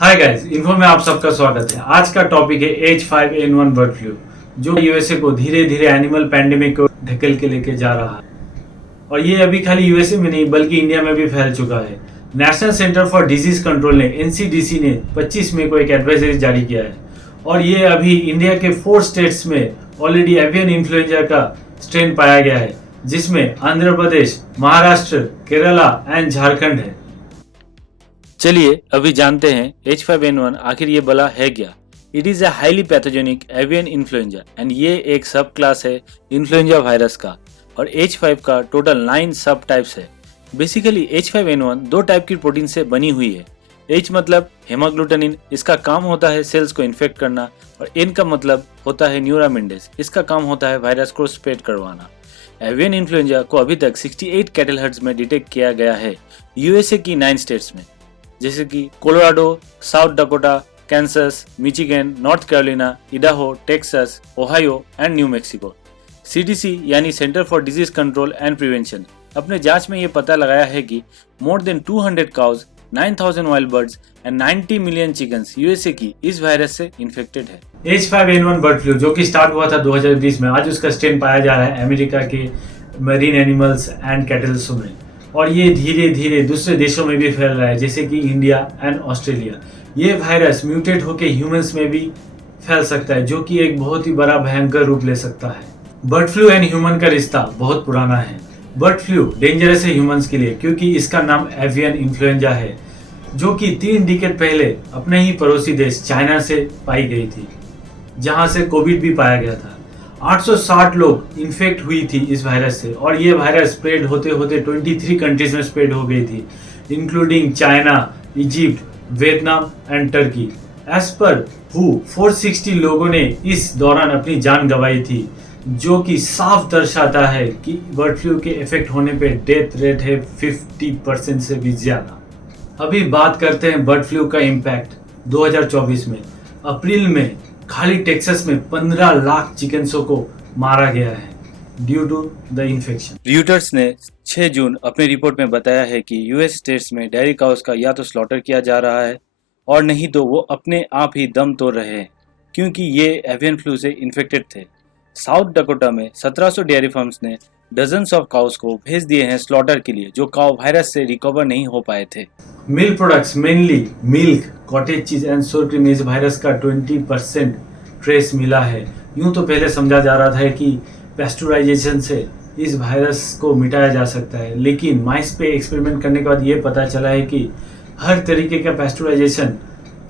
Hi guys, info में आप सबका स्वागत है। आज का टॉपिक है H5N1 बर्ड फ्लू, जो यूएसए को धीरे धीरे एनिमल पैंडेमिक को ढकेल के लेके जा रहा है। और ये अभी खाली यूएसए में नहीं बल्कि इंडिया में भी फैल चुका है। National centre for disease control ने एनसीडीसी ने 25 मई को एक एडवाइजरी जारी किया है और ये अभी इंडिया के 4 स्टेट्स में ऑलरेडी एवियन इन्फ्लुएंजा का स्ट्रेन पाया गया है, जिसमें आंध्र प्रदेश, महाराष्ट्र, केरला एंड झारखंड है। चलिए अभी जानते हैं H5N1 आखिर ये बला है क्या। It is a highly pathogenic avian influenza and ये एक सब क्लास है इन्फ्लुएंजा वायरस का और H5 का टोटल 9 सब टाइप्स है। बेसिकली H5N1 दो टाइप की प्रोटीन से बनी हुई है। H मतलब हेमाग्लूटानिन, इसका काम होता है सेल्स को इन्फेक्ट करना, और N का मतलब होता है न्यूरामिंडेज, इसका काम होता है वायरस को स्प्रेड करवाना। एवियन इन्फ्लुएंजा को अभी तक 68 कैटल हर्ट्स में डिटेक्ट किया गया है यूएसए की 9 स्टेट्स में, जैसे कि Colorado, South Dakota, Kansas, Michigan, North Carolina, Idaho, Texas, Ohio and New Mexico. CDC यानी center for disease control and prevention अपने जांच में ये पता लगाया है कि more than 200 cows, 9000 wild birds and 90 million chickens USA की इस वायरस से इन्फेक्टेड है। H5N1 बर्ड फ्लू जो कि स्टार्ट हुआ था 2020 में, आज उसका स्ट्रेन पाया जा रहा है अमेरिका के मरीन एनिमल्स एंड कैटल्स में, और ये धीरे धीरे दूसरे देशों में भी फैल रहा है, जैसे कि इंडिया एंड ऑस्ट्रेलिया। ये वायरस म्यूटेट होकर ह्यूमंस में भी फैल सकता है, जो कि एक बहुत ही बड़ा भयंकर रूप ले सकता है। बर्ड फ्लू एंड ह्यूमन का रिश्ता बहुत पुराना है। बर्ड फ्लू डेंजरस है ह्यूमंस के लिए क्योंकि इसका नाम एवियन इन्फ्लुएंजा है, जो कि 3 डिकेड पहले अपने ही पड़ोसी देश चाइना से पाई गई थी, जहां से कोविड भी पाया गया था। 860 लोग इन्फेक्ट हुई थी इस वायरस से, और ये वायरस स्प्रेड होते होते 23 कंट्रीज में स्प्रेड हो गई थी, including China, Egypt, Vietnam and Turkey. As per हु 460 लोगों ने इस दौरान अपनी जान गंवाई थी, जो कि साफ दर्शाता है कि बर्ड फ्लू के इफेक्ट होने पे डेथ रेट है 50% से भी ज्यादा। अभी बात करते हैं बर्ड फ्लू का इम्पैक्ट 2024 में। अप्रैल में खाली टेक्सास में 15 लाख चिकन्सों को मारा गया है due to the infection. Reuters ने 6 जून अपने रिपोर्ट में बताया है कि यूएस स्टेट्स में डेयरी काउस का या तो स्लॉटर किया जा रहा है और नहीं तो वो अपने आप ही दम तोड़ रहे हैं, क्योंकि ये एवियन फ्लू से इन्फेक्टेड थे। साउथ डकोटा में 1700 डेयरी फार्म्स ने डजन्स ऑफ काउस को भेज दिए हैं स्लॉटर के लिए, जो काउ वायरस से रिकवर नहीं हो पाए थे। Milk products mainly milk, cottage cheese and सोर क्रीम इस वायरस का 20% ट्रेस मिला है। यूं तो पहले समझा जा रहा था कि पेस्टुराइजेशन से इस वायरस को मिटाया जा सकता है, लेकिन माइस पे एक्सपेरिमेंट करने के बाद ये पता चला है कि हर तरीके का पेस्टुराइजेशन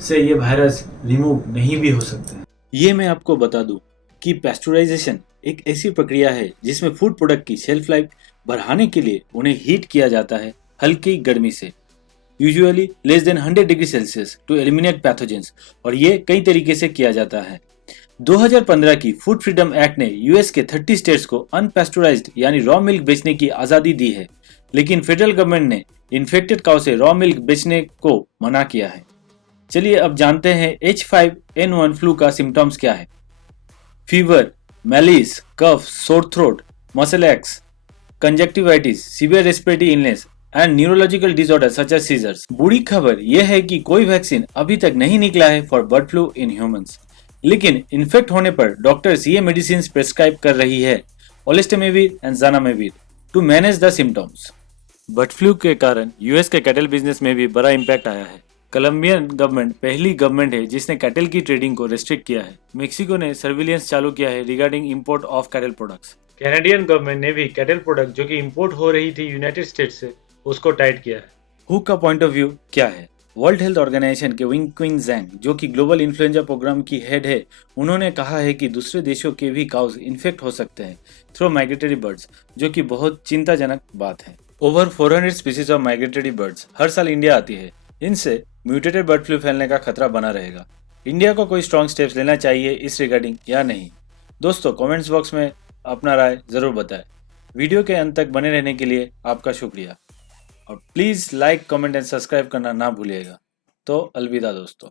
से ये वायरस रिमूव नहीं भी हो सकता है। ये मैं आपको बता दूं कि पेस्टुराइजेशन एक ऐसी प्रक्रिया है जिसमें फूड प्रोडक्ट की शेल्फ लाइफ बढ़ाने के लिए उन्हें हीट किया जाता है हल्की गर्मी से, usually less than 100 degree Celsius, to eliminate pathogens, और ये कई तरीके से किया जाता है। 2015 की फूड फ्रीडम एक्ट ने यूएस के 30 स्टेट्स को अनपेस्टुराइज्ड यानी रॉ मिल्क बेचने की आज़ादी दी है, लेकिन फेडरल गवर्नमेंट ने इन्फेक्टेड काउ से रॉ मिल्क बेचने को मना किया है। चलिए अब जानते हैं H5N1 फ्लू का सिम्टम्स क्या है। Fever, malaise, cough, sore throat, muscle aches, conjunctivitis, severe respiratory illness and neurological disorder such as seizures. बुरी खबर यह है कि कोई वैक्सीन अभी तक नहीं निकला है for bird flu in humans, लेकिन इन्फेक्ट होने पर डॉक्टर्स ये मेडिसिन प्रेस्क्राइब कर रही है, oseltamivir and zanamivir, to manage the symptoms. Bird flu के कारण यूएस के कैटल बिजनेस में भी बड़ा इम्पैक्ट आया है। कोलंबियन गवर्नमेंट पहली गवर्नमेंट है जिसने कैटल की ट्रेडिंग को रेस्ट्रिक्ट किया है। मेक्सिको ने सर्विलियंस चालू किया है regarding import of cattle products. Canadian government ने भी कैटल प्रोडक्ट जो कि इंपोर्ट हो रही थी यूनाइटेड स्टेट्स से, उसको टाइट किया है। हु का पॉइंट ऑफ व्यू क्या है? वर्ल्ड हेल्थ ऑर्गेनाइजेशन के विंग क्विंग जैंग, जो कि ग्लोबल इन्फ्लुएंजा प्रोग्राम की हेड है, उन्होंने कहा है कि दूसरे देशों के भी काउज इन्फेक्ट हो सकते हैं थ्रू माइग्रेटरी बर्ड्स, जो कि बहुत चिंताजनक बात है। Over 400 species of migratory birds हर साल इंडिया आती है। इनसे म्यूटेटेड बर्ड फ्लू फैलने का खतरा बना रहेगा। इंडिया को कोई स्ट्रॉन्ग स्टेप्स लेना चाहिए इस रिगार्डिंग या नहीं? दोस्तों कमेंट्स बॉक्स में अपना राय जरूर बताएं। वीडियो के अंत तक बने रहने के लिए आपका शुक्रिया, और please like, comment and subscribe करना ना भूलिएगा। तो अलविदा दोस्तों।